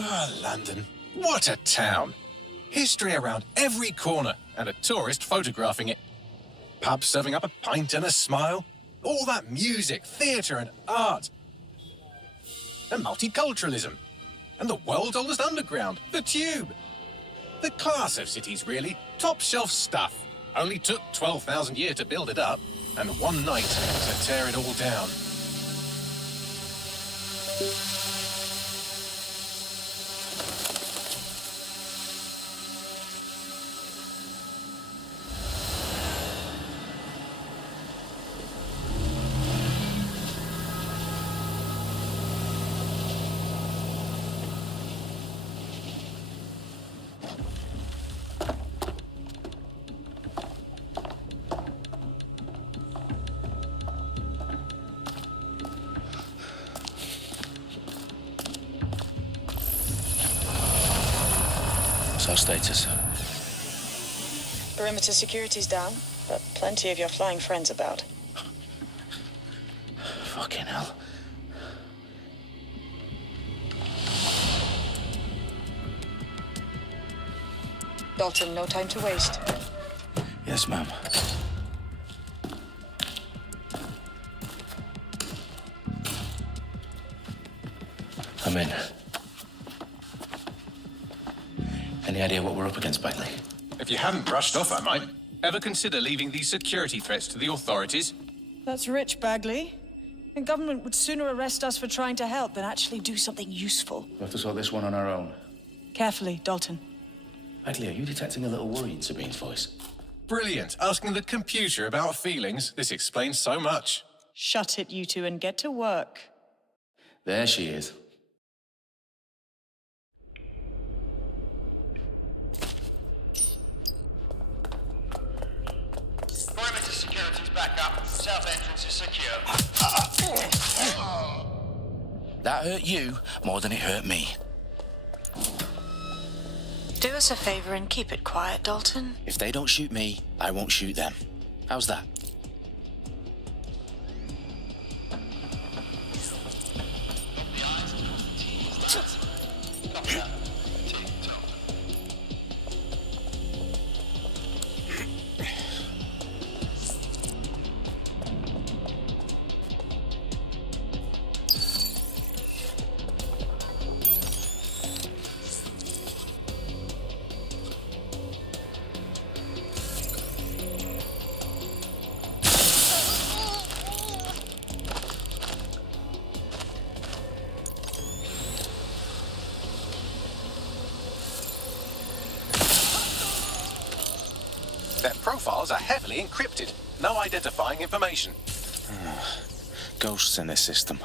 Ah, London. What a town. History around every corner and a tourist photographing it. Pubs serving up a pint and a smile. All that music, theatre and art. And multiculturalism. And the world's oldest underground, the Tube. The class of cities, really. Top shelf stuff. Only took 12,000 years to build it up, and one night to tear it all down. Our status? Perimeter security's down, but plenty of your flying friends about. Fucking hell. Dalton, no time to waste. Yes, ma'am. I'm in. Any idea what we're up against, Bagley? If you hadn't brushed off, I might. Ever consider leaving these security threats to the authorities? That's rich, Bagley. The government would sooner arrest us for trying to help than actually do something useful. We'll have to sort this one on our own. Carefully, Dalton. Bagley, are you detecting a little worry in Sabine's voice? Brilliant. Asking the computer about feelings. This explains so much. Shut it, you two, and get to work. There she is. Perimeter security's back up. South entrance is secure. That hurt you more than it hurt me. Do us a favor and keep it quiet, Dalton. If they don't shoot me, I won't shoot them. How's that? Their profiles are heavily encrypted. No identifying information. Ghosts in this system.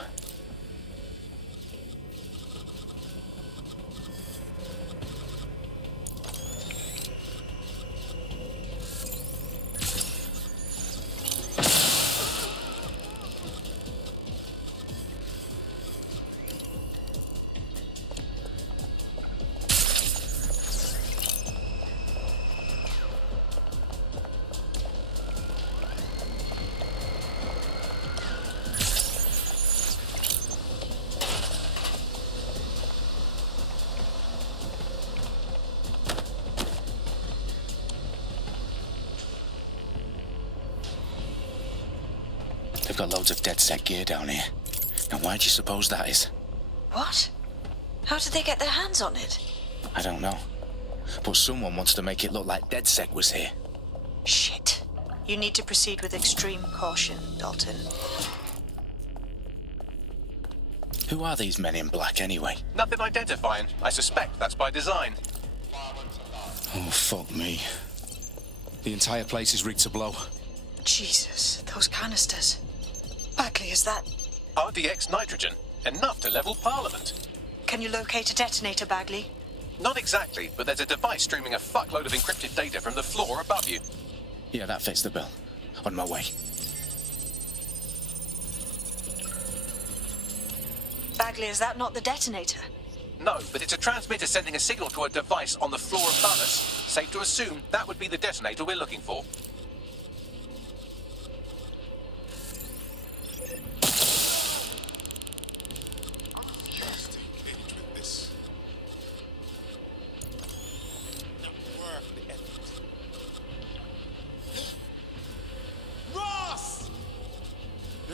They've got loads of dead set gear down here. Now why do you suppose that is? What? How did they get their hands on it? I don't know. But someone wants to make it look like DedSec was here. Shit. You need to proceed with extreme caution, Dalton. Who are these men in black anyway? Nothing identifying. I suspect that's by design. Oh, fuck me. The entire place is rigged to blow. Jesus, those canisters. Bagley, is that... RDX nitrogen. Enough to level Parliament. Can you locate a detonator, Bagley? Not exactly, but there's a device streaming a fuckload of encrypted data from the floor above you. Yeah, that fits the bill. On my way. Bagley, is that not the detonator? No, but it's a transmitter sending a signal to a device on the floor above us. Safe to assume that would be the detonator we're looking for.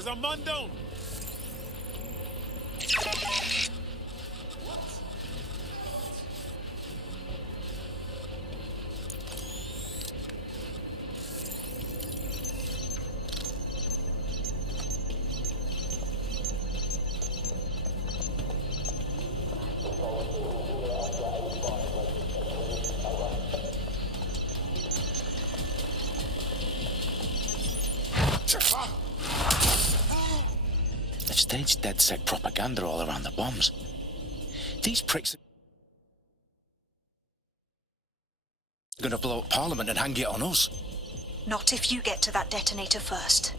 a Mundo! They've staged DedSec propaganda all around the bombs. These pricks are going to blow up Parliament and hang it on us. Not if you get to that detonator first.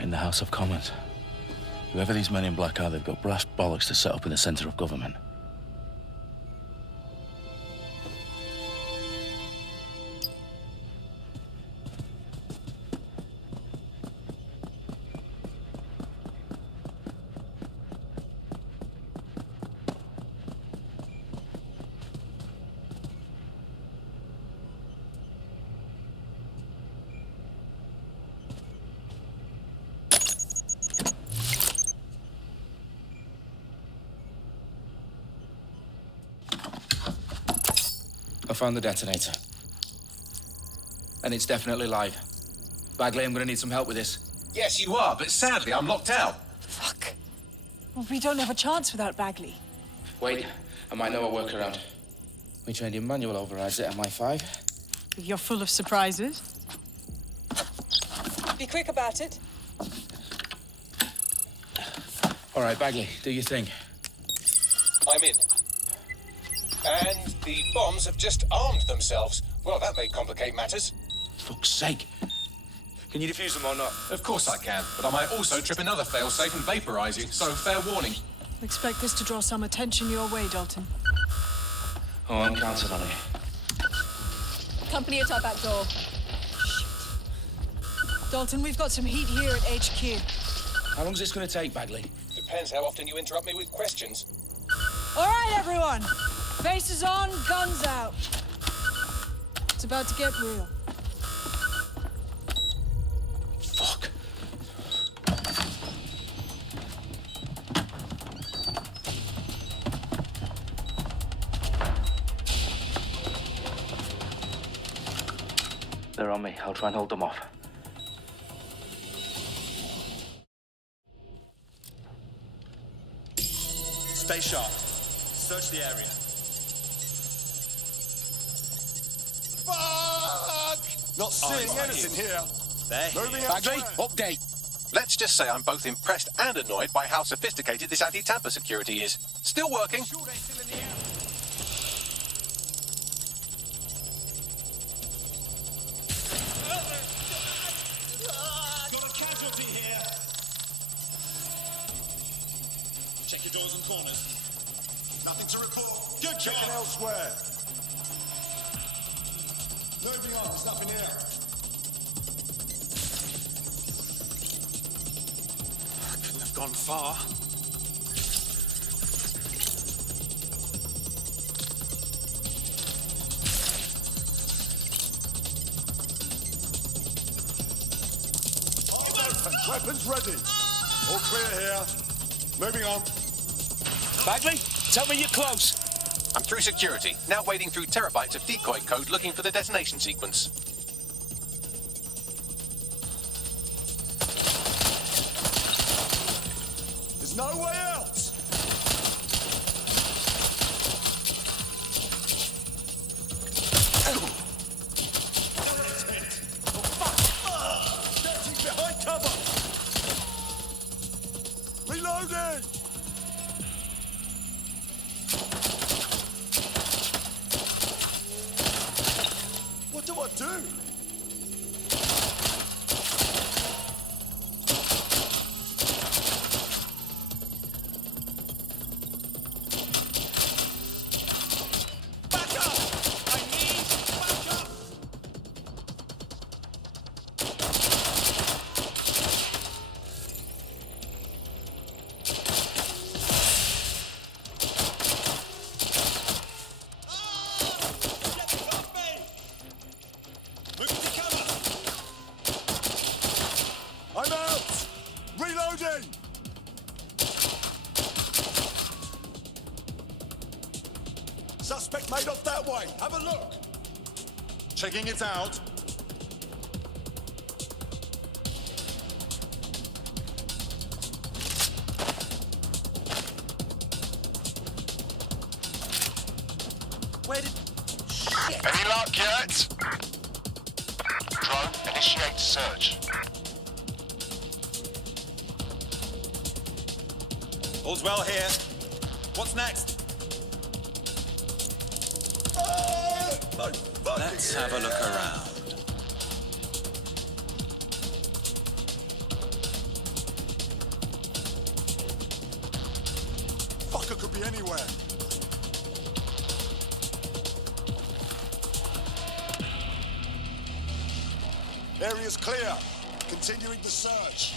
In the House of Commons. Whoever these men in black are, they've got brass bollocks to set up in the centre of government. I found the detonator. And it's definitely live. Bagley, I'm gonna need some help with this. Yes, you are, but sadly, I'm locked out. Fuck. Well, we don't have a chance without Bagley. Wait, I might know a workaround. We trained in manual overrides at MI5. You're full of surprises. Be quick about it. All right, Bagley, do your thing. I'm in. And the bombs have just armed themselves. Well, that may complicate matters. Fuck's sake. Can you defuse them or not? Of course I can, but I might also trip another failsafe and vaporize you, so fair warning. Expect this to draw some attention your way, Dalton. Oh, I'm counting on it. Company at our back door. Dalton, we've got some heat here at HQ. How long's this gonna take, Bagley? Depends how often you interrupt me with questions. All right, everyone. Faces on, guns out. It's about to get real. Fuck. They're on me. I'll try and hold them off. Stay sharp. Search the area. Fuck! Not seeing anything here. Moving Bagley, elsewhere. update. Let's just say I'm both impressed and annoyed by how sophisticated this anti-tamper security is. Still working. Sure they're still in the air. Got a casualty here! Check your doors and corners. Nothing to report. Good Checking job! elsewhere. Moving on, there's nothing here. Couldn't have gone far. Arms open, weapons ready. All clear here. Moving on. Bagley, tell me you're close. I'm through security, now wading through terabytes of decoy code looking for the detonation sequence. There's no way out. Reloading! What do I do? Back up! I need backup! I'm out! Reloading! Suspect made off that way. Have a look. Checking it out. Where did... Shit! Any luck yet? Drone, initiate search. All's well here. What's next? Let's have a look around. Fucker could be anywhere. Area's clear. Continuing the search.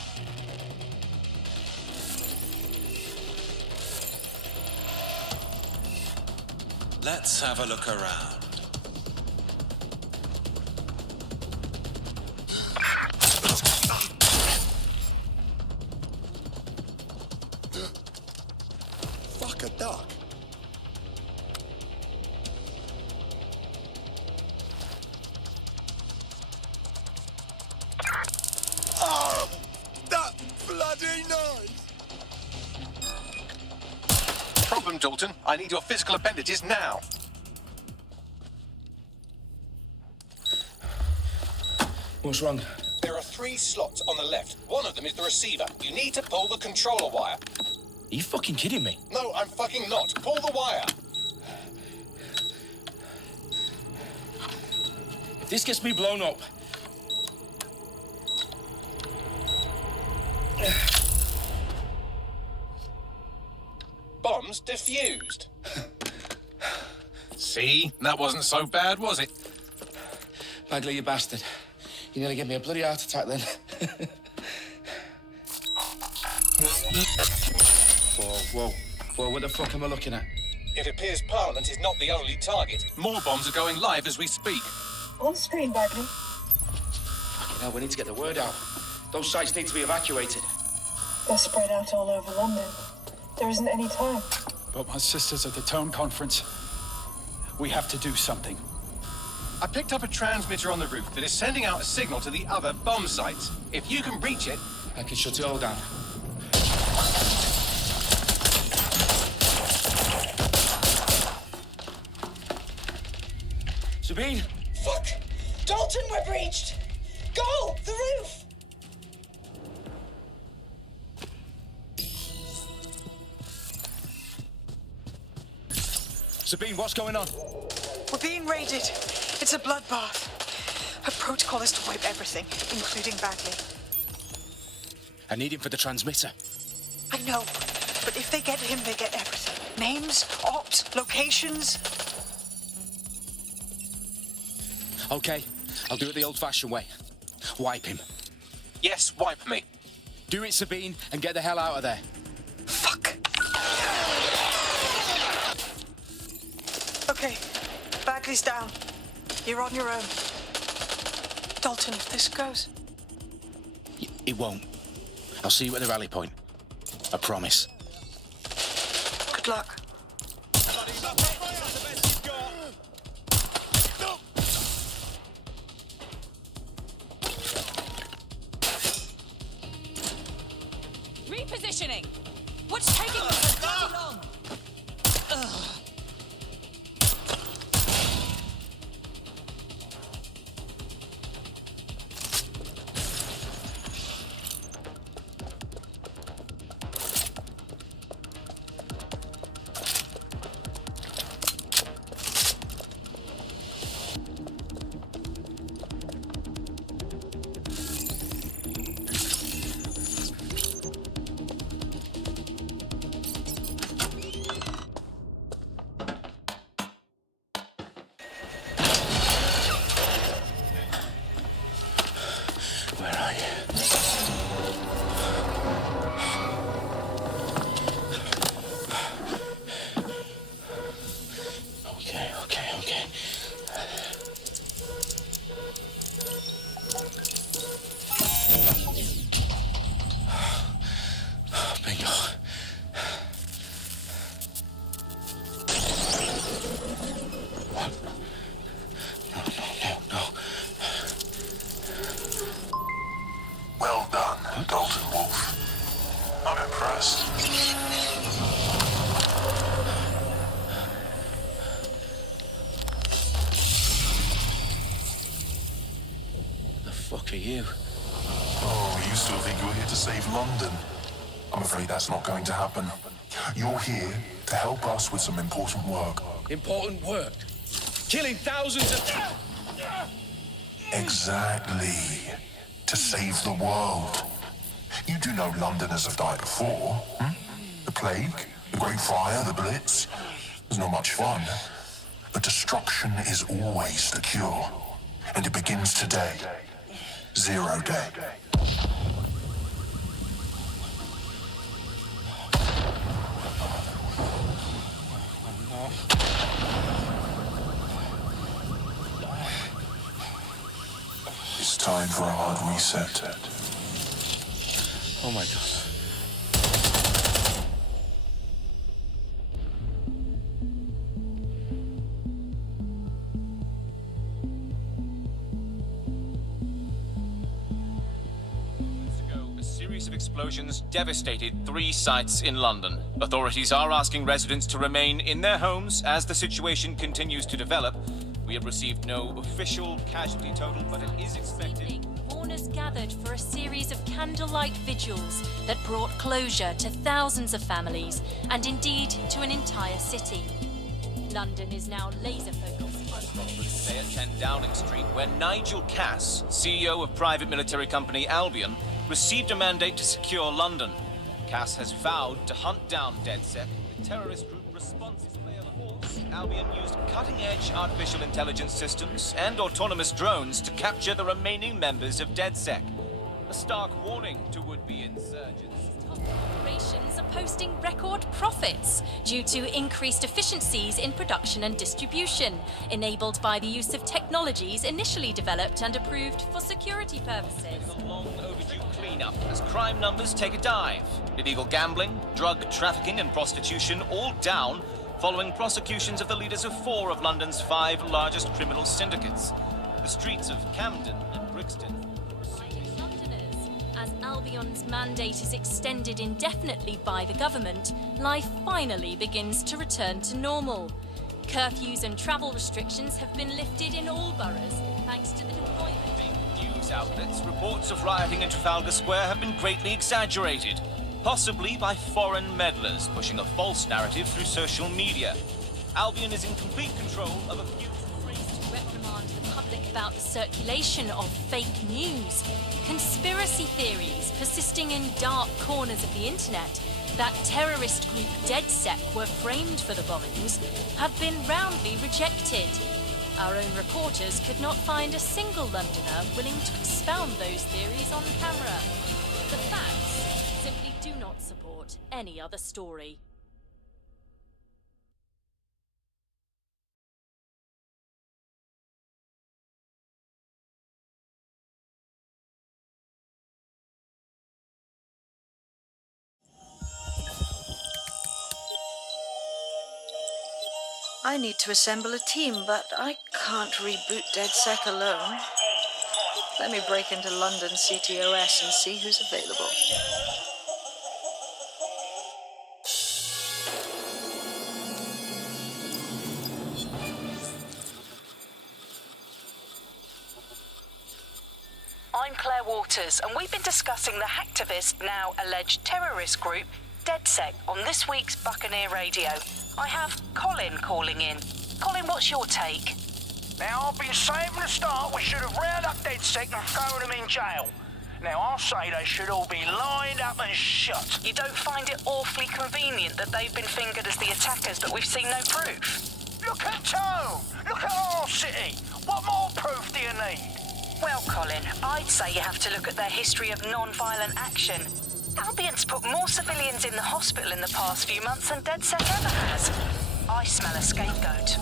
Let's have a look around. Fuck a duck. Oh, that bloody noise! Problem, Dalton. I need your physical appendages now. What's wrong? There are 3 slots on the left. One of them is the receiver. You need to pull the controller wire. Are you fucking kidding me? No, I'm fucking not. Pull the wire. If this gets me blown up... Bombs defused. See? That wasn't so bad, was it? Bagley, you bastard. You nearly gave me a bloody heart attack then. Whoa, what the fuck am I looking at? It appears Parliament is not the only target. More bombs are going live as we speak. On screen, Bagley. Fucking hell, we need to get the word out. Those sites need to be evacuated. They're spread out all over London. There isn't any time. But my sister's at the tone conference. We have to do something. I picked up a transmitter on the roof that is sending out a signal to the other bomb sites. If you can reach it... I can shut it all down. Sabine? Fuck! Dalton, we're breached! Go! The roof! Sabine, what's going on? We're being raided. It's a bloodbath. Her protocol is to wipe everything, including Bagley. I need him for the transmitter. I know, but if they get him, they get everything. Names, ops, locations. Okay, I'll do it the old-fashioned way. Wipe him. Yes, wipe me. Do it, Sabine, and get the hell out of there. Fuck. Okay, Bagley's down. You're on your own. Dalton, if this goes... It won't. I'll see you at the rally point. I promise. Good luck. Repositioning. What's taking you so bloody long? Ugh. Bingo. What? No. Well done, Dalton Wolf. I'm impressed. The fuck are you? Oh, you still think you're here to save London? I'm afraid that's not going to happen. You're here to help us with some important work. Important work? Killing thousands of... Exactly. To save the world. You do know Londoners have died before, hmm? The plague, the Great Fire, the Blitz. It's not much fun. But destruction is always the cure. And it begins today. 0 day. It's time for a hard reset. Oh my God. A series of explosions devastated 3 sites in London. Authorities are asking residents to remain in their homes as the situation continues to develop. We have received no official casualty total, but it is expected. Mourners gathered for a series of candlelight vigils that brought closure to thousands of families and indeed to an entire city. London is now laser focused. Today at 10 Downing Street, where Nigel Cass, CEO of private military company Albion, received a mandate to secure London. Cass has vowed to hunt down DedSec, the terrorist group responsible. Albion used cutting-edge artificial intelligence systems and autonomous drones to capture the remaining members of DedSec. A stark warning to would-be insurgents. Corporations are posting record profits due to increased efficiencies in production and distribution, enabled by the use of technologies initially developed and approved for security purposes. A long overdue cleanup as crime numbers take a dive. Illegal gambling, drug trafficking and prostitution all down following prosecutions of the leaders of 4 of London's 5 largest criminal syndicates. The streets of Camden and Brixton. Londoners, as Albion's mandate is extended indefinitely by the government, life finally begins to return to normal. Curfews and travel restrictions have been lifted in all boroughs, thanks to the deployment. News outlets, reports of rioting in Trafalgar Square have been greatly exaggerated, possibly by foreign meddlers pushing a false narrative through social media. Albion is in complete control of a few... To reprimand the public about the circulation of fake news, conspiracy theories persisting in dark corners of the internet that terrorist group DedSec were framed for the bombings have been roundly rejected. Our own reporters could not find a single Londoner willing to expound those theories on camera. The facts simply do not support any other story. I need to assemble a team, but I can't reboot DedSec alone. Let me break into London CTOS and see who's available. I'm Claire Waters, and we've been discussing the hacktivist, now alleged terrorist group, DedSec, on this week's Buccaneer Radio. I have Colin calling in. Colin, what's your take? Now, I've been saying from the start we should have rounded up DedSec and thrown them in jail. Now, I'll say they should all be lined up and shot. You don't find it awfully convenient that they've been fingered as the attackers, but we've seen no proof? Look at Tone! Look at our city! What more proof do you need? Well, Colin, I'd say you have to look at their history of non-violent action. Albion's put more civilians in the hospital in the past few months than DedSec ever has. I smell a scapegoat.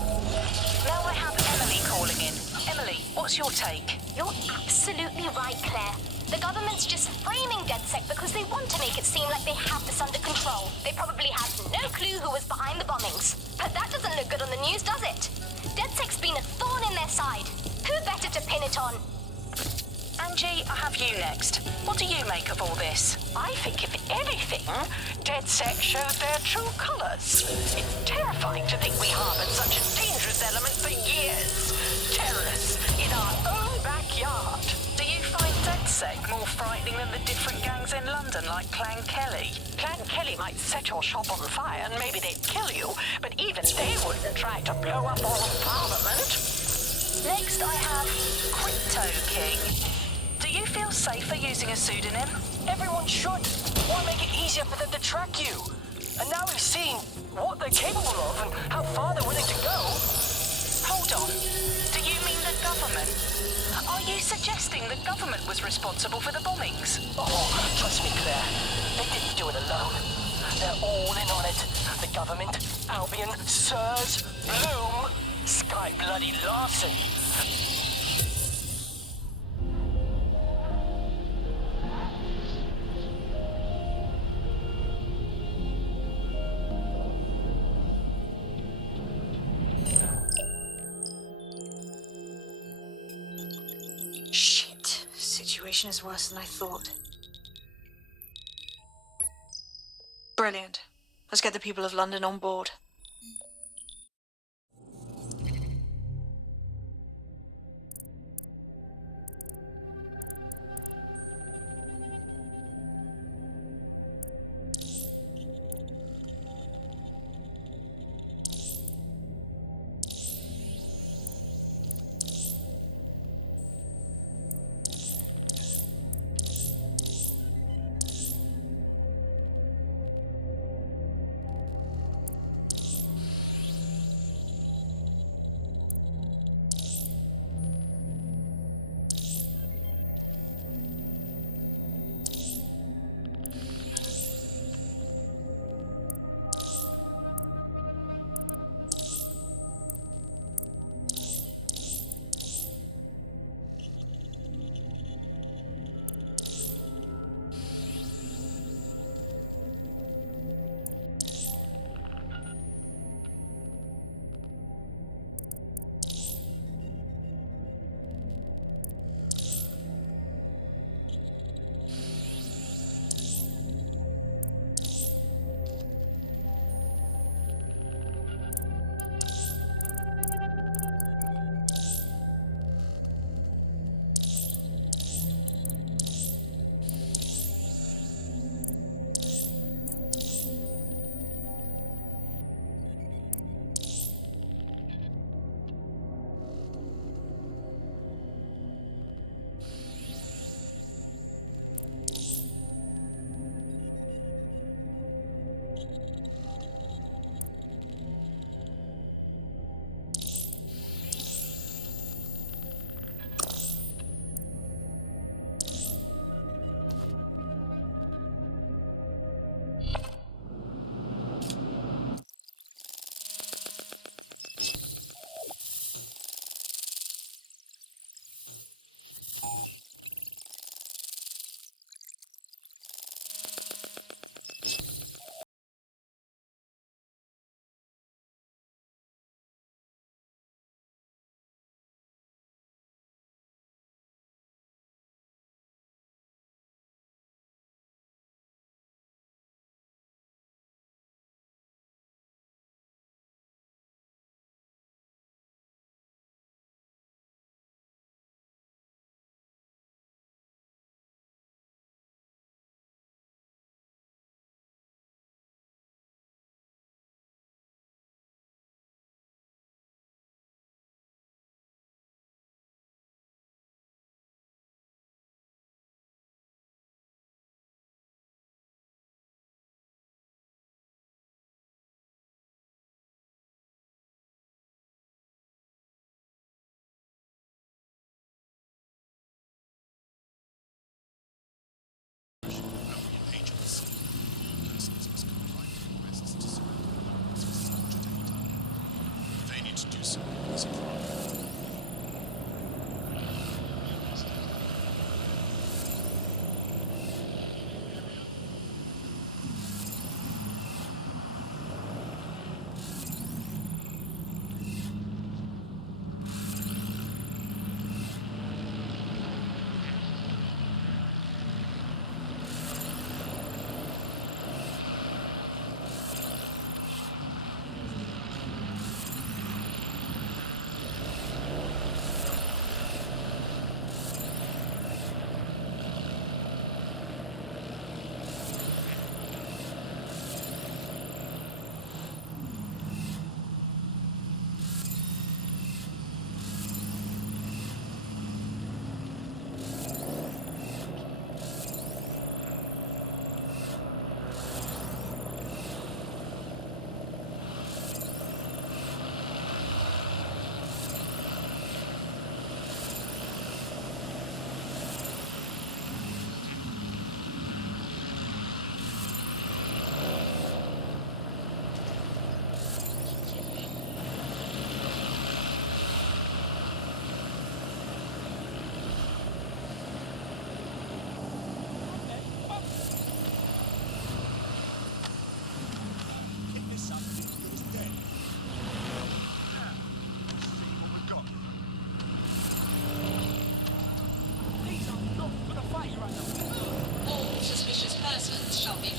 Now I have Emily calling in. Emily, what's your take? You're absolutely right, Claire. The government's just framing DedSec because they want to make it seem like they have this under control. They probably have no clue who was behind the bombings. But that doesn't look good on the news, does it? DedSec's been a thorn in their side. Who better to pin it on? Angie, I have you next. What do you make of all this? I think, if anything, DedSec shows their true colours. It's terrifying to think we harboured such a dangerous element for years. Terrorists in our own backyard. Do you find DedSec more frightening than the different gangs in London, like Clan Kelly? Clan Kelly might set your shop on fire and maybe they'd kill you, but even they wouldn't try to blow up all of Parliament. Next, I have Crypto King. Do you feel safer using a pseudonym? Everyone should. Why make it easier for them to track you? And now we've seen what they're capable of and how far they're willing to go. Hold on. Do you mean the government? Are you suggesting the government was responsible for the bombings? Oh, trust me, Claire. They didn't do it alone. They're all in on it. The government, Albion, Sirs, Bloom, Sky Bloody Larson. Shit. Situation is worse than I thought. Brilliant. Let's get the people of London on board.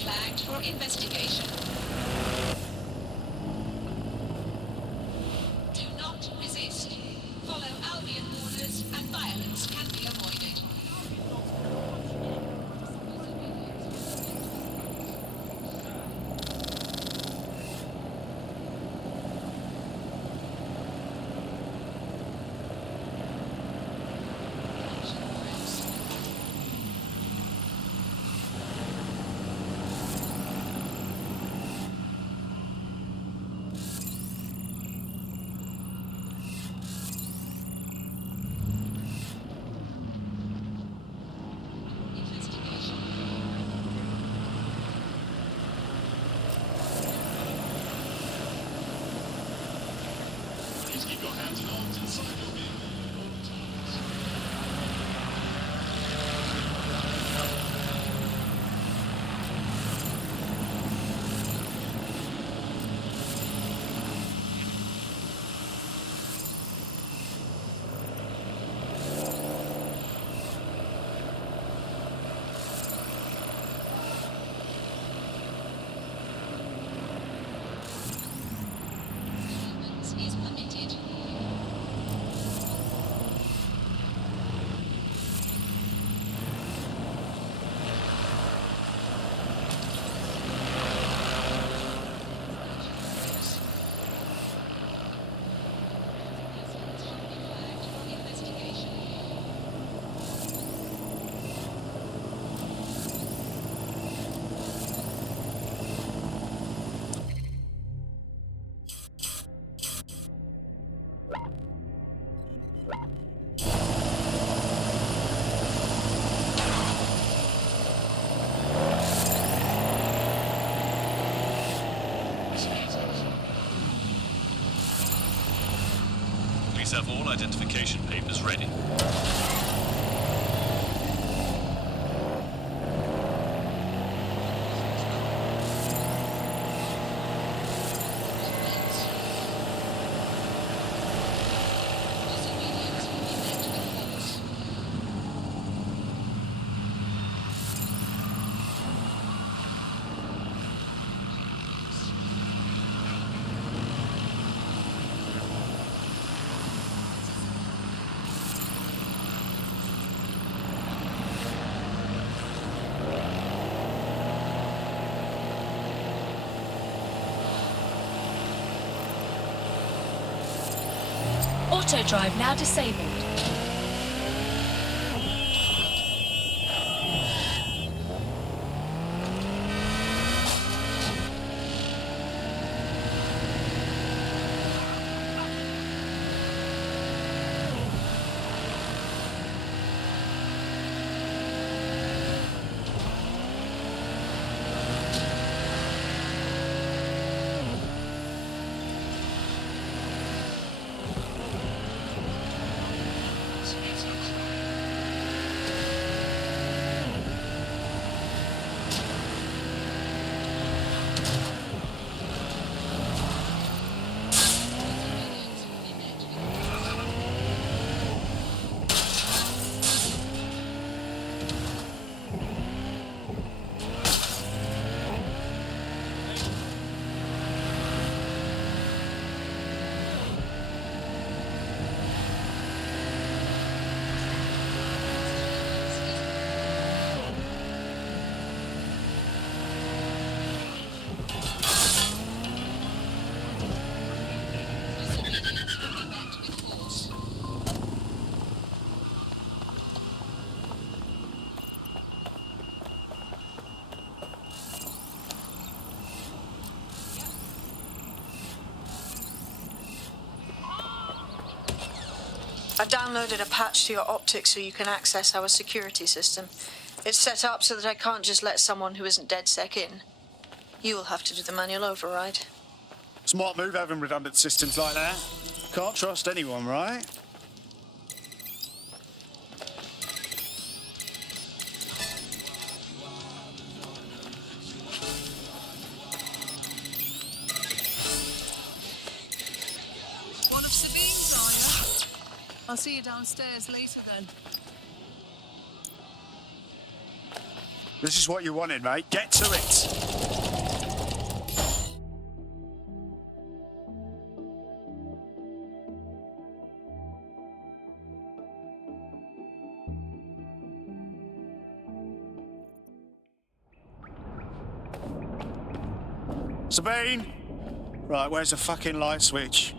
flagged for investigation. Do not resist. Follow Albion orders and violence can be avoided. Please have all identification papers ready. Auto drive now disabled. I've downloaded a patch to your optics so you can access our security system. It's set up so that I can't just let someone who isn't DedSec in. You will have to do the manual override. Smart move having redundant systems like that. Can't trust anyone, right? One of Sabine's, are you? I'll see you downstairs later then. This is what you wanted, mate. Get to it. Sabine? Right, where's the fucking light switch?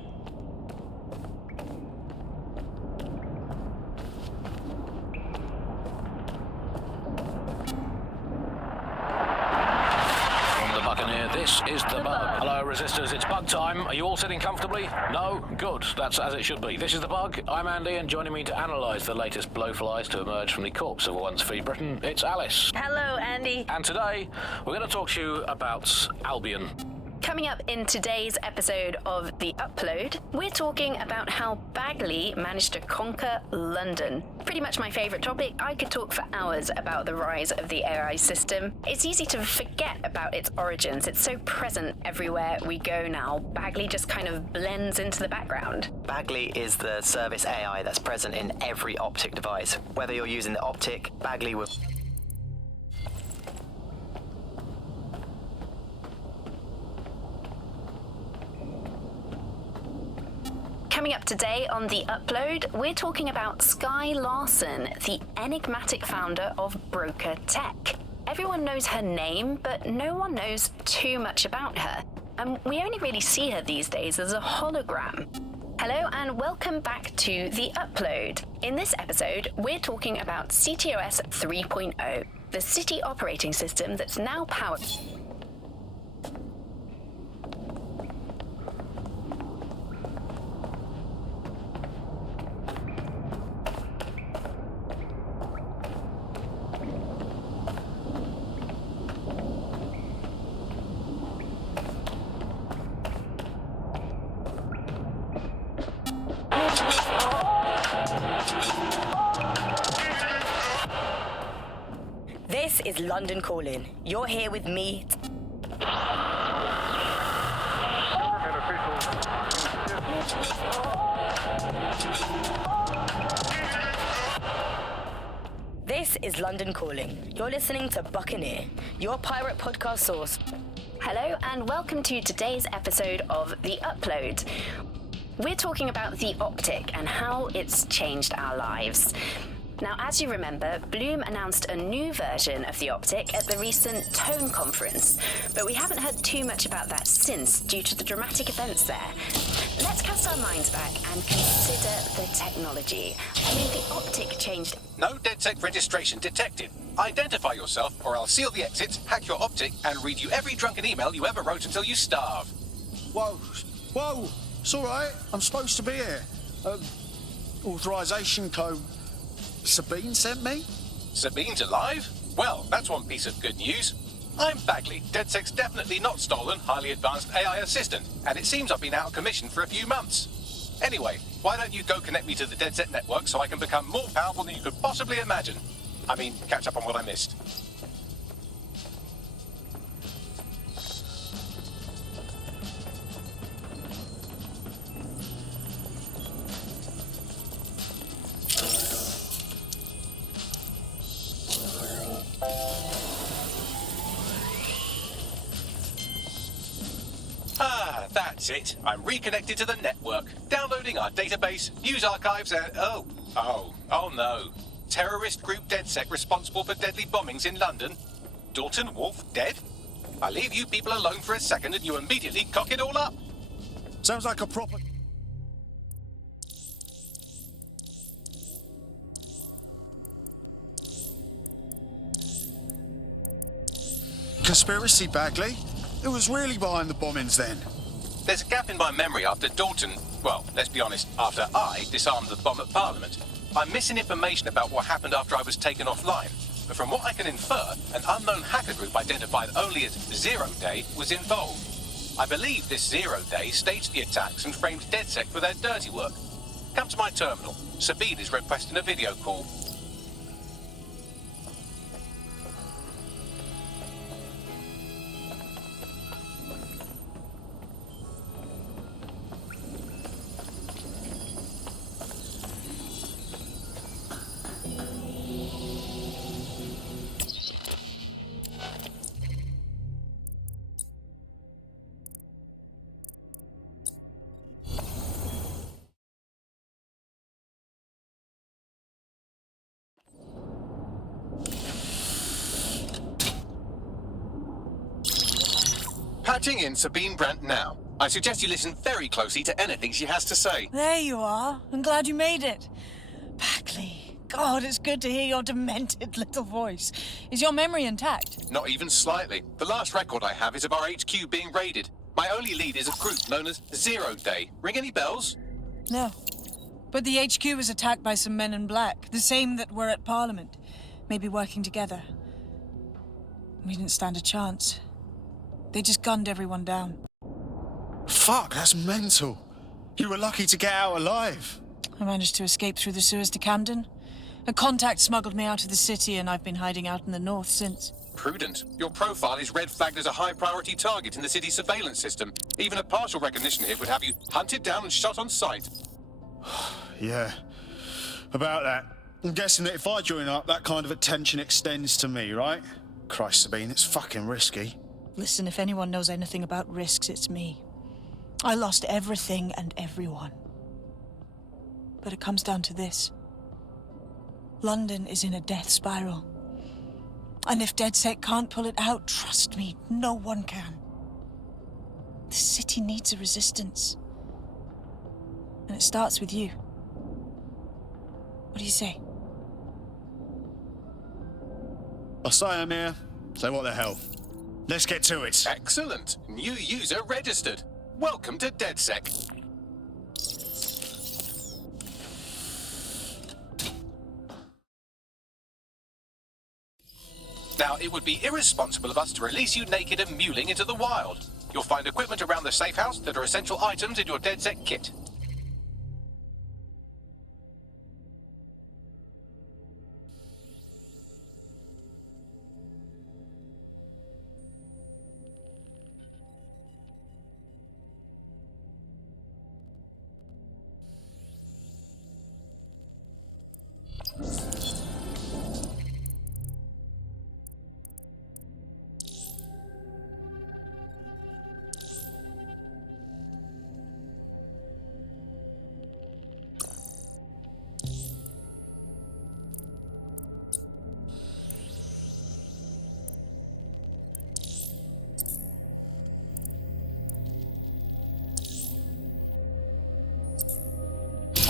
This is the bug. Hello, resistors. It's bug time. Are you all sitting comfortably? No? Good. That's as it should be. This is the bug. I'm Andy, and joining me to analyse the latest blowflies to emerge from the corpse of a once free Britain, it's Alice. Hello, Andy. And today, we're going to talk to you about Albion. Coming up in today's episode of The Upload, we're talking about how Bagley managed to conquer London. Pretty much my favourite topic. I could talk for hours about the rise of the AI system. It's easy to forget about its origins. It's so present everywhere we go now. Bagley just kind of blends into the background. Bagley is the service AI that's present in every optic device. Whether you're using the optic, Bagley will... Coming up today on The Upload, we're talking about Skye Larson, the enigmatic founder of Broker Tech. Everyone knows her name, but no one knows too much about her. And we only really see her these days as a hologram. Hello and welcome back to The Upload. In this episode, we're talking about CTOS 3.0, the city operating system that's now powered... This is London Calling. You're here with me. This is London Calling. You're listening to Buccaneer, your pirate podcast source. Hello and welcome to today's episode of The Upload. We're talking about the optic and how it's changed our lives. Now, as you remember, Bloom announced a new version of the optic at the recent Tone conference, but we haven't heard too much about that since due to the dramatic events there. Let's cast our minds back and consider the technology. I mean, the optic changed... No DedSec registration detected. Identify yourself or I'll seal the exits, hack your optic, and read you every drunken email you ever wrote until you starve. Whoa, it's all right. I'm supposed to be here. Authorization code Sabine sent me? Sabine's alive? Well, that's one piece of good news. I'm Bagley, DedSec's definitely not stolen, highly advanced AI assistant, and it seems I've been out of commission for a few months. Anyway, why don't you go connect me to the DedSec network so I can become more powerful than you could possibly imagine? I mean, catch up on what I missed. That's it. I'm reconnected to the network, downloading our database, news archives, and... Oh no. Terrorist group DedSec responsible for deadly bombings in London. Dalton Wolf dead? I leave you people alone for a second and you immediately cock it all up. Sounds like a proper... Conspiracy, Bagley? Who was really behind the bombings then? There's a gap in my memory after Dalton... Well, let's be honest, after I disarmed the bomb at Parliament. I'm missing information about what happened after I was taken offline. But from what I can infer, an unknown hacker group identified only as Zero Day was involved. I believe this 0 Day staged the attacks and framed DedSec for their dirty work. Come to my terminal. Sabine is requesting a video call. Patching in Sabine Brandt now. I suggest you listen very closely to anything she has to say. There you are. I'm glad you made it. Bagley, God, it's good to hear your demented little voice. Is your memory intact? Not even slightly. The last record I have is of our HQ being raided. My only lead is a group known as 0 Day. Ring any bells? No. But the HQ was attacked by some men in black, the same that were at Parliament. Maybe working together. We didn't stand a chance. They just gunned everyone down. Fuck, that's mental. You were lucky to get out alive. I managed to escape through the sewers to Camden. A contact smuggled me out of the city, and I've been hiding out in the north since. Prudent. Your profile is red flagged as a high-priority target in the city's surveillance system. Even a partial recognition hit would have you hunted down and shot on sight. Yeah, about that. I'm guessing that if I join up, that kind of attention extends to me, right? Christ, Sabine, it's fucking risky. Listen, if anyone knows anything about risks, it's me. I lost everything and everyone. But it comes down to this. London is in a death spiral. And if DedSec can't pull it out, trust me, no one can. The city needs a resistance. And it starts with you. What do you say? I say I'm here, so what the hell? Let's get to it. Excellent. New user registered. Welcome to DedSec. Now, it would be irresponsible of us to release you naked and mewling into the wild. You'll find equipment around the safe house that are essential items in your DedSec kit.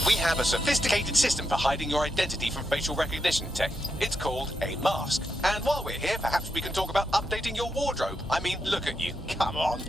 We have a sophisticated system for hiding your identity from facial recognition tech. It's called a mask. And while we're here, perhaps we can talk about updating your wardrobe. I mean, look at you. Come on.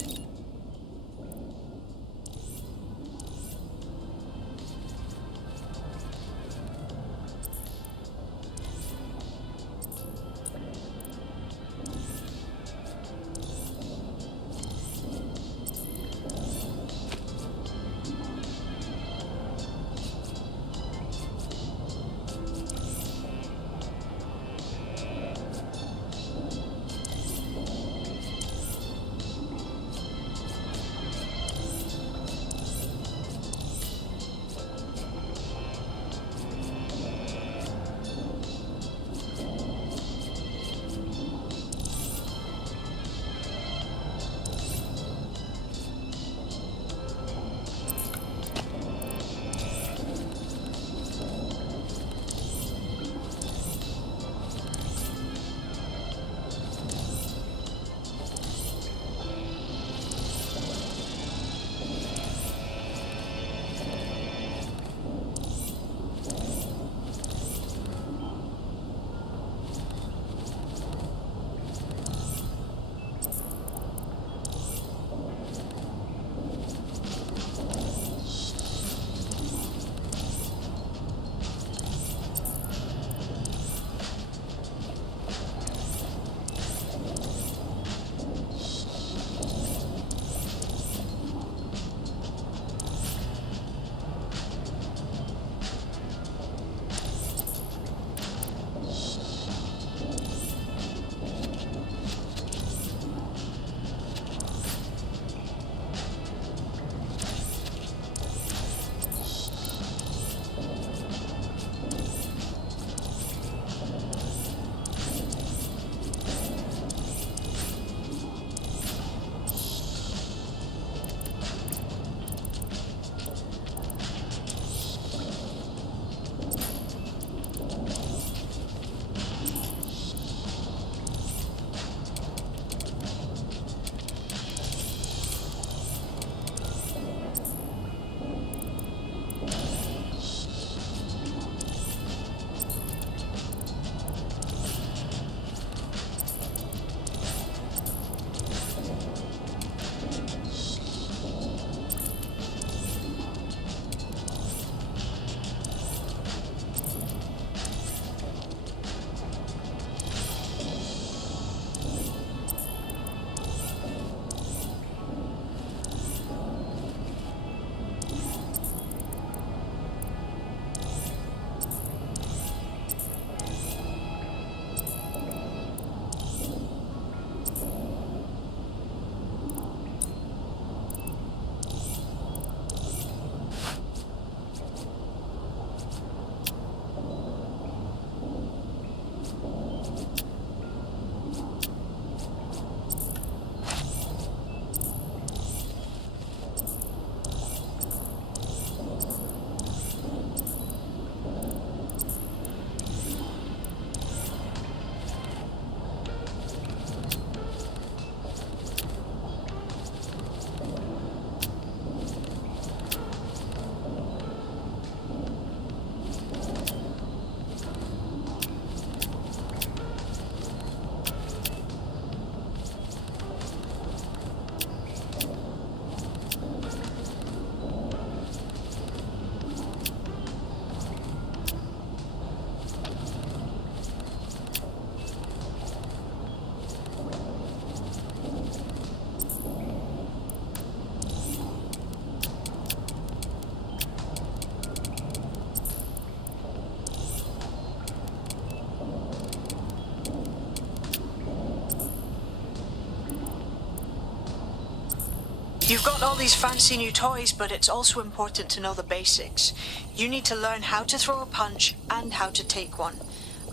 You've got all these fancy new toys, but it's also important to know the basics. You need to learn how to throw a punch and how to take one.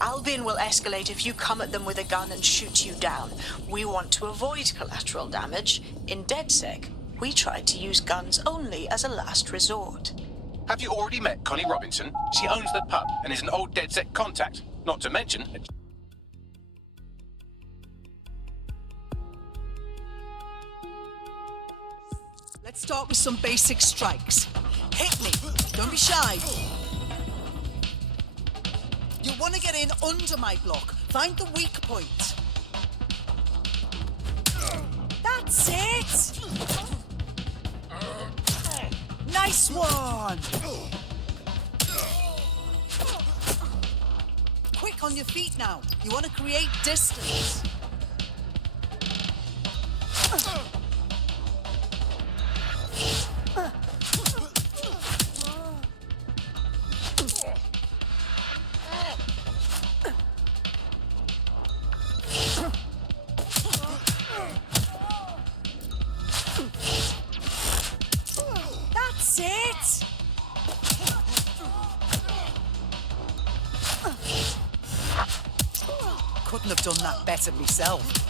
Albion will escalate if you come at them with a gun and shoot you down. We want to avoid collateral damage. In DedSec, we try to use guns only as a last resort. Have you already met Connie Robinson? She owns the pub and is an old DedSec contact. Not to mention... Let's start with some basic strikes. Hit me. Don't be shy. You want to get in under my block. Find the weak point. That's it. Nice one. Quick on your feet now. You want to create distance. That's it! Couldn't have done that better myself.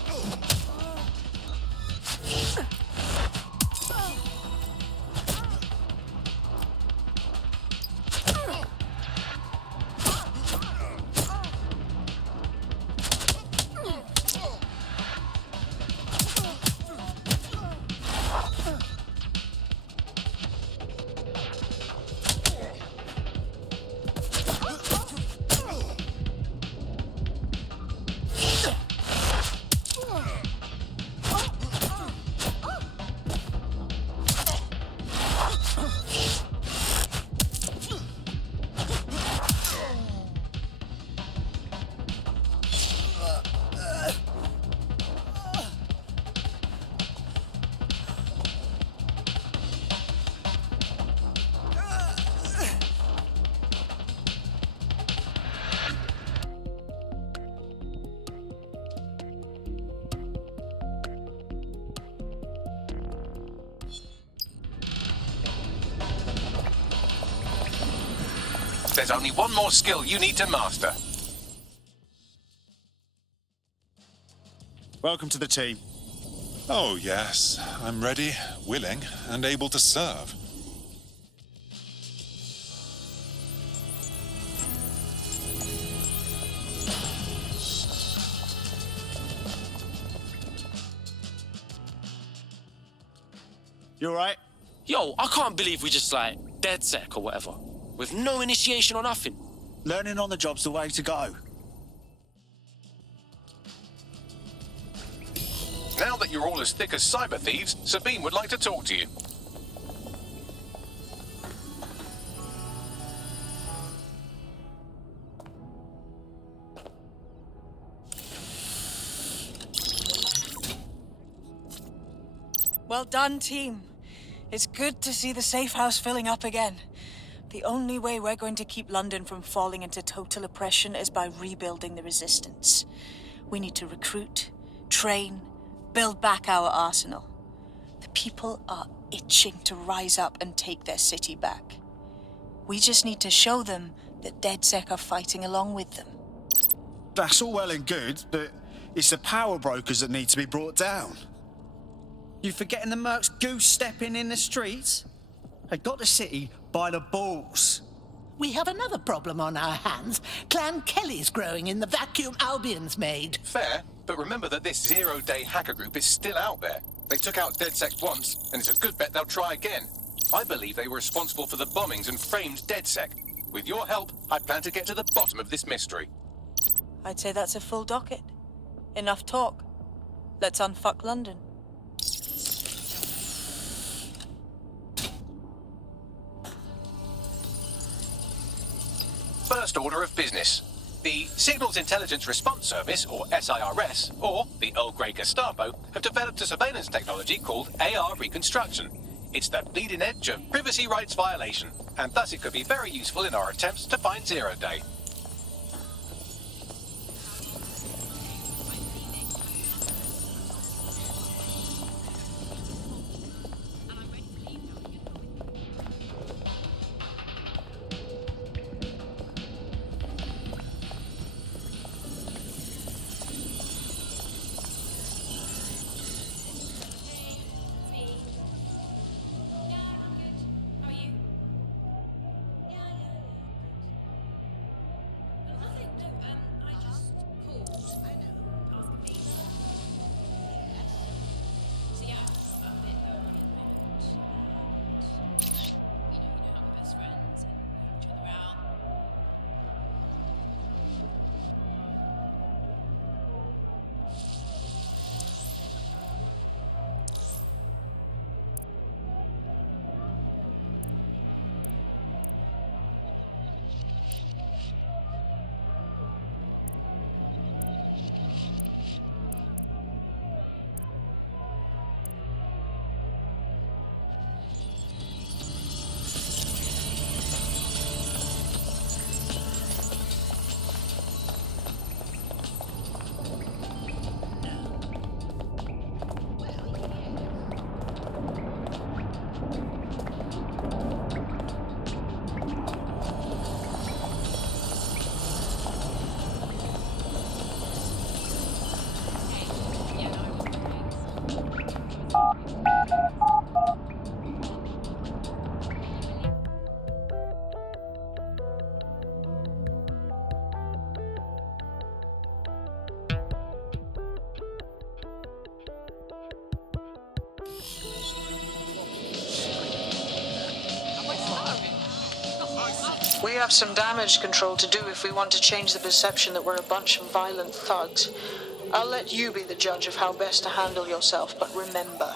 There's only one more skill you need to master. Welcome to the team. Oh, yes. I'm ready, willing, and able to serve. You alright? Yo, I can't believe we just, DedSec or whatever. With no initiation or nothing. Learning on the job's the way to go. Now that you're all as thick as cyber thieves, Sabine would like to talk to you. Well done, team. It's good to see the safe house filling up again. The only way we're going to keep London from falling into total oppression is by rebuilding the resistance. We need to recruit, train, build back our arsenal. The people are itching to rise up and take their city back. We just need to show them that DedSec are fighting along with them. That's all well and good, but it's the power brokers that need to be brought down. You forgetting the Mercs goose stepping in the streets? They got the city by the balls. We have another problem on our hands. Clan Kelly's growing in the vacuum Albion's made. Fair, but remember that this zero-day hacker group is still out there. They took out DedSec once, and it's a good bet they'll try again. I believe they were responsible for the bombings and framed DedSec. With your help, I plan to get to the bottom of this mystery. I'd say that's a full docket. Enough talk. Let's unfuck London. First order of business. The Signals Intelligence Response Service, or SIRS, or the Earl Grey Gestapo, have developed a surveillance technology called AR reconstruction. It's the bleeding edge of privacy rights violation, and thus it could be very useful in our attempts to find Zero Day. We have some damage control to do if we want to change the perception that we're a bunch of violent thugs. I'll let you be the judge of how best to handle yourself, but remember,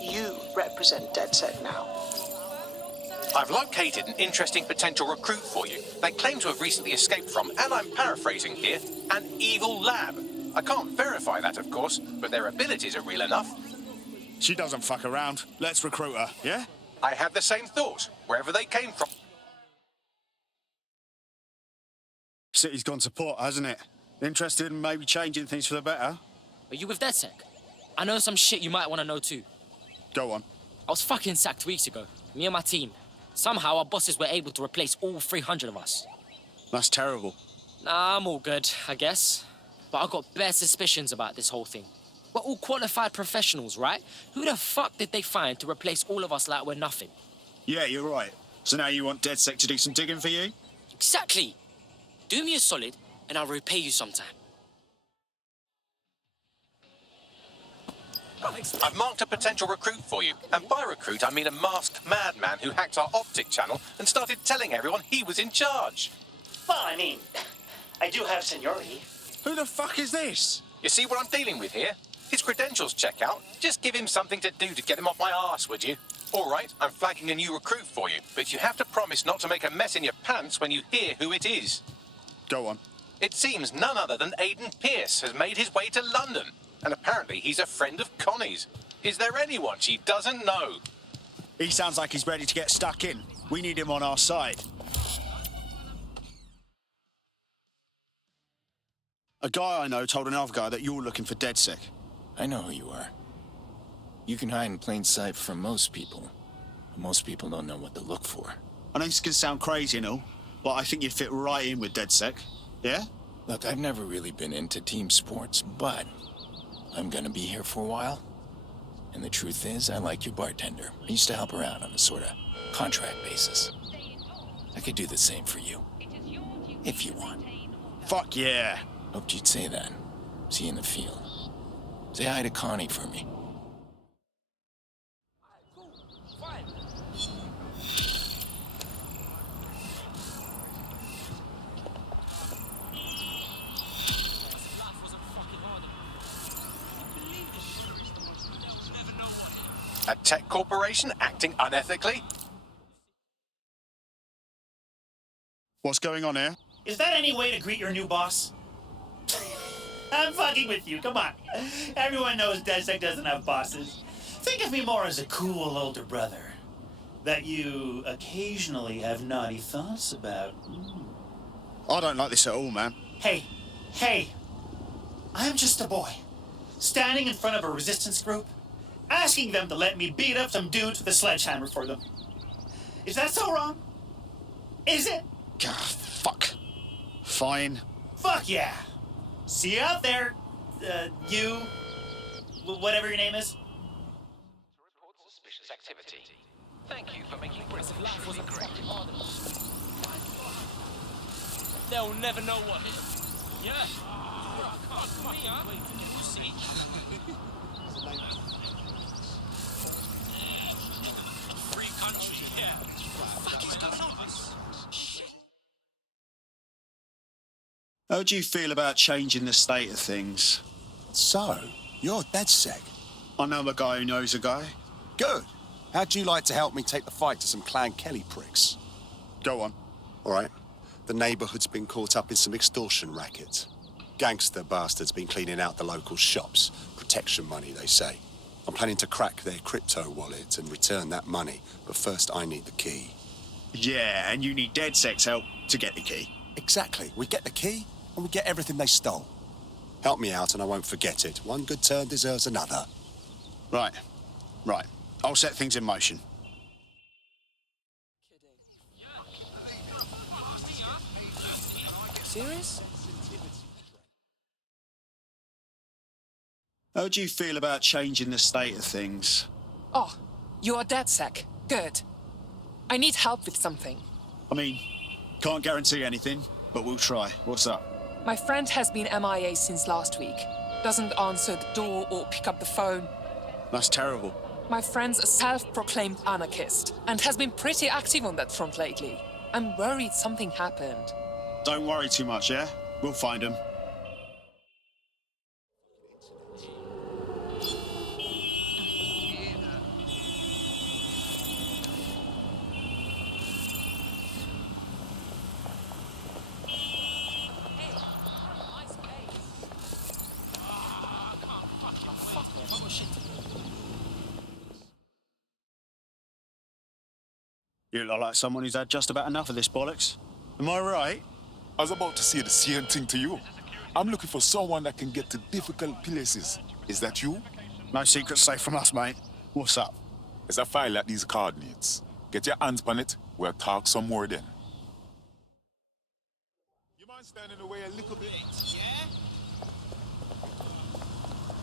you represent DedSec now. I've located an interesting potential recruit for you. They claim to have recently escaped from, and I'm paraphrasing here, an evil lab. I can't verify that, of course, but their abilities are real enough. She doesn't fuck around. Let's recruit her, yeah? I have the same thought, wherever they came from. City's gone to pot, hasn't it? Interested in maybe changing things for the better? Are you with DedSec? I know some shit you might want to know too. Go on. I was fucking sacked weeks ago, me and my team. Somehow our bosses were able to replace all 300 of us. That's terrible. Nah, I'm all good, I guess. But I've got bare suspicions about this whole thing. We're all qualified professionals, right? Who the fuck did they find to replace all of us like we're nothing? Yeah, you're right. So now you want DedSec to do some digging for you? Exactly. Do me a solid, and I'll repay you sometime. I've marked a potential recruit for you. And by recruit, I mean a masked madman who hacked our optic channel and started telling everyone he was in charge. Well, I mean, I do have seniority. Who the fuck is this? You see what I'm dealing with here? His credentials check out. Just give him something to do to get him off my arse, would you? All right, I'm flagging a new recruit for you, but you have to promise not to make a mess in your pants when you hear who it is. Go on. It seems none other than Aidan Pierce has made his way to London, and apparently he's a friend of Connie's. Is there anyone she doesn't know? He sounds like he's ready to get stuck in. We need him on our side. A guy I know told another guy that you're looking for DedSec. I know who you are. You can hide in plain sight from most people, but most people don't know what to look for. I know this can sound crazy and all, but I think you'd fit right in with DedSec. Yeah? Look, I've never really been into team sports, but I'm gonna be here for a while. And the truth is, I like your bartender. I used to help her out on a sort of contract basis. I could do the same for you, if you want. Fuck yeah. Hoped you'd say that. See you in the field. Say hi to Connie for me. A tech corporation acting unethically? What's going on here? Is that any way to greet your new boss? I'm fucking with you, come on. Everyone knows DedSec doesn't have bosses. Think of me more as a cool older brother that you occasionally have naughty thoughts about. I don't like this at all, man. Hey, I'm just a boy, standing in front of a resistance group, asking them to let me beat up some dudes with a sledgehammer for them. Is that so wrong? Is it? God, fuck. Fine. Fuck yeah. See you out there, you, whatever your name is. To report suspicious activity. Thank you for making Britain truly great. They'll never know what hit them. Yeah. Fuck me, huh? You see? Free country, yeah. What is going on? How do you feel about changing the state of things? So, you're DedSec. I know a guy who knows a guy. Good. How'd you like to help me take the fight to some Clan Kelly pricks? Go on. All right. The neighbourhood's been caught up in some extortion rackets. Gangster bastards been cleaning out the local shops. Protection money, they say. I'm planning to crack their crypto wallet and return that money, but first I need the key. Yeah, and you need DedSec's help to get the key. Exactly. We get the key, and we get everything they stole. Help me out and I won't forget it. One good turn deserves another. Right. I'll set things in motion. Serious? How do you feel about changing the state of things? Oh, you're DedSec. Good. I need help with something. I mean, can't guarantee anything, but we'll try. What's up? My friend has been MIA since last week. Doesn't answer the door or pick up the phone. That's terrible. My friend's a self-proclaimed anarchist and has been pretty active on that front lately. I'm worried something happened. Don't worry too much, yeah? We'll find him. You look like someone who's had just about enough of this bollocks. Am I right? I was about to say the same thing to you. I'm looking for someone that can get to difficult places. Is that you? No secrets safe from us, mate. What's up? There's a file at these coordinates. Get your hands on it. We'll talk some more then. You mind standing away a little bit? Yeah?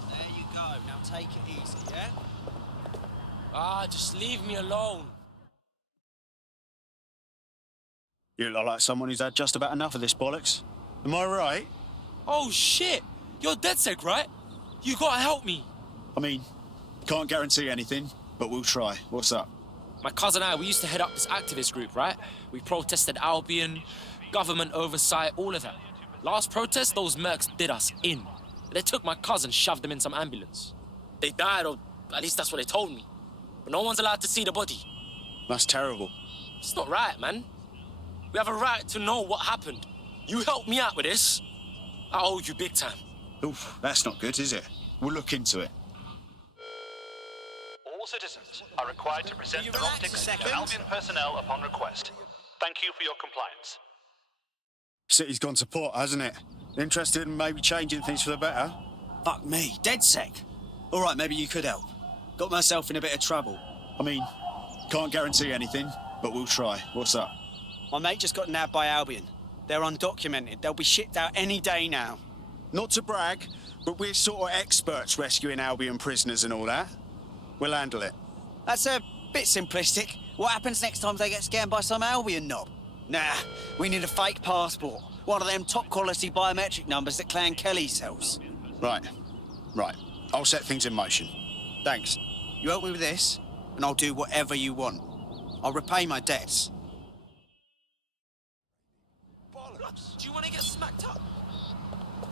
There you go. Now take it easy, yeah? Ah, just leave me alone. You look like someone who's had just about enough of this bollocks. Am I right? Oh shit! You're DedSec, right? You gotta help me. I mean, can't guarantee anything, but we'll try. What's up? My cousin and I, we used to head up this activist group, right? We protested Albion, government oversight, all of that. Last protest, those mercs did us in. They took my cousin, shoved him in some ambulance. They died, or at least that's what they told me. But no one's allowed to see the body. That's terrible. It's not right, man. We have a right to know what happened. You helped me out with this. I owe you big time. Oof, that's not good, is it? We'll look into it. All citizens are required to present their optics to Albion personnel upon request. Thank you for your compliance. City's gone to port, hasn't it? Interested in maybe changing things for the better? Fuck me, DedSec. All right, maybe you could help. Got myself in a bit of trouble. I mean, can't guarantee anything, but we'll try. What's up? My mate just got nabbed by Albion. They're undocumented. They'll be shipped out any day now. Not to brag, but we're sort of experts rescuing Albion prisoners and all that. We'll handle it. That's a bit simplistic. What happens next time they get scammed by some Albion knob? Nah, we need a fake passport. One of them top-quality biometric numbers that Clan Kelly sells. Right. I'll set things in motion. Thanks. You help me with this, and I'll do whatever you want. I'll repay my debts. Do you want to get smacked up?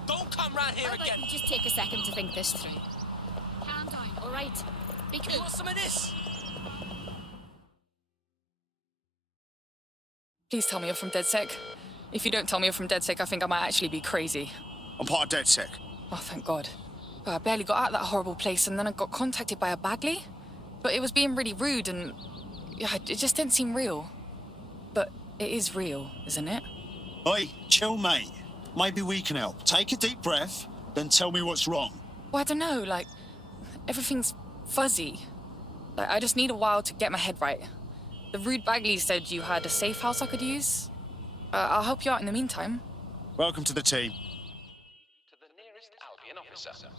Don't come round here again. You just take a second to think this through. Calm down, all right? Be cool. You want some of this? Please tell me you're from DedSec. If you don't tell me you're from DedSec, I think I might actually be crazy. I'm part of DedSec. Oh, thank God. I barely got out of that horrible place, and then I got contacted by a Bagley. But it was being really rude, and yeah, it just didn't seem real. But it is real, isn't it? Oi, chill, mate. Maybe we can help. Take a deep breath, then tell me what's wrong. Well, I don't know, like, everything's fuzzy. Like, I just need a while to get my head right. The rude Bagley said you had a safe house I could use. I'll help you out in the meantime. Welcome to the team. To the nearest Albion officer.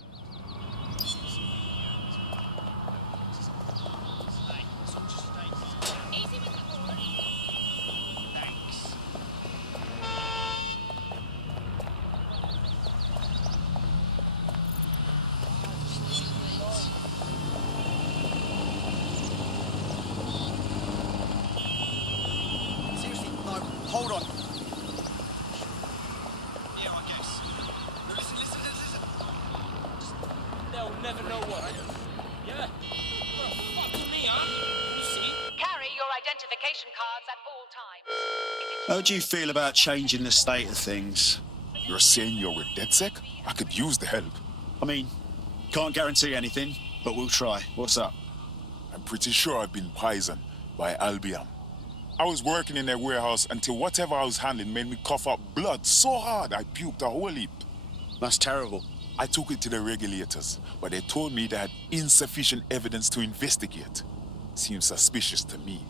Hold on. Yeah, I guess. Listen. They'll never know what. Yeah. Fuck me, huh? You see? Carry your identification cards at all times. How do you feel about changing the state of things? You're saying you're with DedSec? I could use the help. I mean, can't guarantee anything, but we'll try. What's up? I'm pretty sure I've been poisoned by Albion. I was working in their warehouse until whatever I was handling made me cough up blood so hard I puked a whole heap. That's terrible. I took it to the regulators, but they told me they had insufficient evidence to investigate. Seems suspicious to me.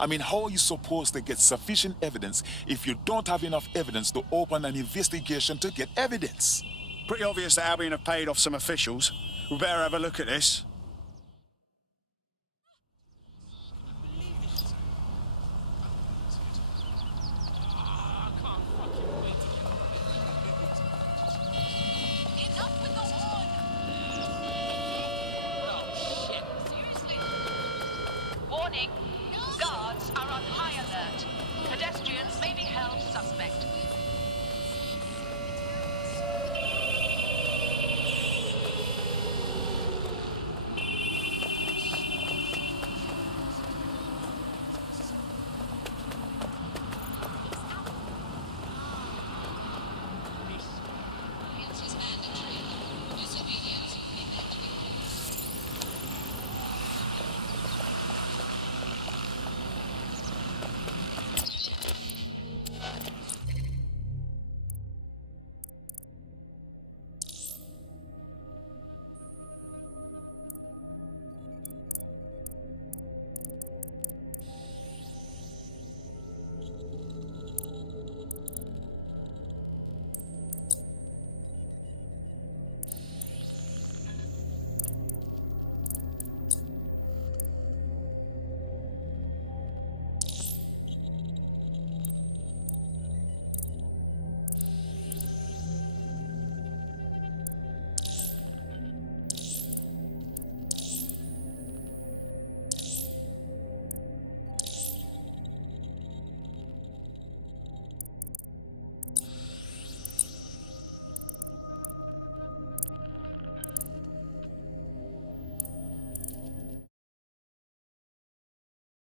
I mean, how are you supposed to get sufficient evidence if you don't have enough evidence to open an investigation to get evidence? Pretty obvious that Albion have paid off some officials. We better have a look at this. Warning! Guards are on high alert. Pedestrians may be held suspect.